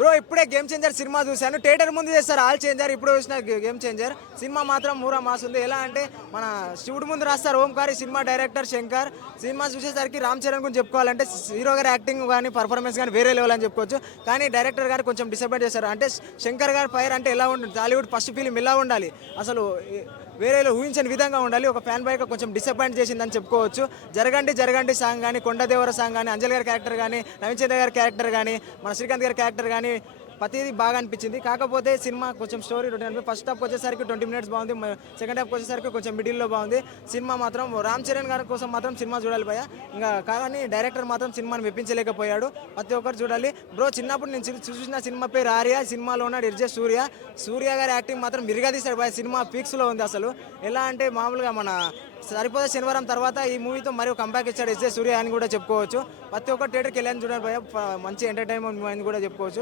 Bro ఇప్పుడే game changer cinema చూశాను. Theatre ముందు చేస్తారు ఆల్ చేంజర్, ఇప్పుడు చూసిన గేమ్ చేంజర్ సినిమా మాత్రం మూరా మాస్ ఉంది. ఎలా అంటే మన శివుడు ముందు రాస్తారు Omkar, cinema director Shankar. Cinema చూసేసరికి రామ్ చరణ్ గురించి చెప్పుకోవాలంటే హీరో గారి యాక్టింగ్ కానీ పర్ఫార్మెన్స్ కానీ వేరే లెవెల్ అని చెప్పుకోవచ్చు. కానీ డైరెక్టర్ గారు కొంచెం డిసప్పాయింట్ చేస్తారు. అంటే శంకర్ గారి ఫైర్ అంటే ఎలా ఉంటుంది, టాలీవుడ్ ఫస్ట్ ఫిలిం ఎలా ఉండాలి, అసలు వేరేలో ఊహించని విధంగా ఉండాలి. ఒక ఫ్యాన్ బాయ్గా కొంచెం డిసప్పాయింట్ చేసిందని చెప్పుకోవచ్చు. జరగండి జరగండి సాంగ్ కానీ, కొండదేవర సాంగ్ కానీ, అంజల్ గారి క్యారెక్టర్ కానీ, నవీన్ చంద్ర గారి క్యారెక్టర్ కానీ, మన శ్రీకాంత్ గారి క్యారెక్టర్ కానీ ప్రతిదీ బాగా అనిపించింది. కాకపోతే సినిమా కొంచెం స్టోరీ రొటీన్. ఫస్ట్ హాఫ్ వచ్చేసరికి 20 మినిట్స్ బాగుంది, సెకండ్ హాఫ్ వచ్చేసరికి కొంచెం మిడిల్లో బాగుంది. సినిమా మాత్రం రామ్ చరణ్ గారి కోసం మాత్రం సినిమా చూడాలి భయ్యా. ఇంకా కానీ డైరెక్టర్ మాత్రం సినిమాని మెప్పించలేకపోయాడు. ప్రతి ఒక్కరు చూడాలి బ్రో. చిన్నప్పుడు నేను చూసిన సినిమా పేరు ఆర్య, సినిమాలో ఉన్నాడు ఇర్జే సూర్య. సూర్య గారి యాక్టింగ్ మాత్రం మిరిగదీశాడు భయ్యా. సినిమా పీక్స్లో ఉంది అసలు. ఎలా అంటే మామూలుగా మన సరిపోతే శనివారం తర్వాత ఈ మూవీతో మరియు కంబ్యాక్ ఇచ్చాడు ఎస్జే సూర్య అని కూడా చెప్పుకోవచ్చు. ప్రతి ఒక్క థియేటర్కి వెళ్ళని చూడాలి భయ్యా. మంచి ఎంటర్టైన్మెంట్ అని కూడా చెప్పుకోవచ్చు.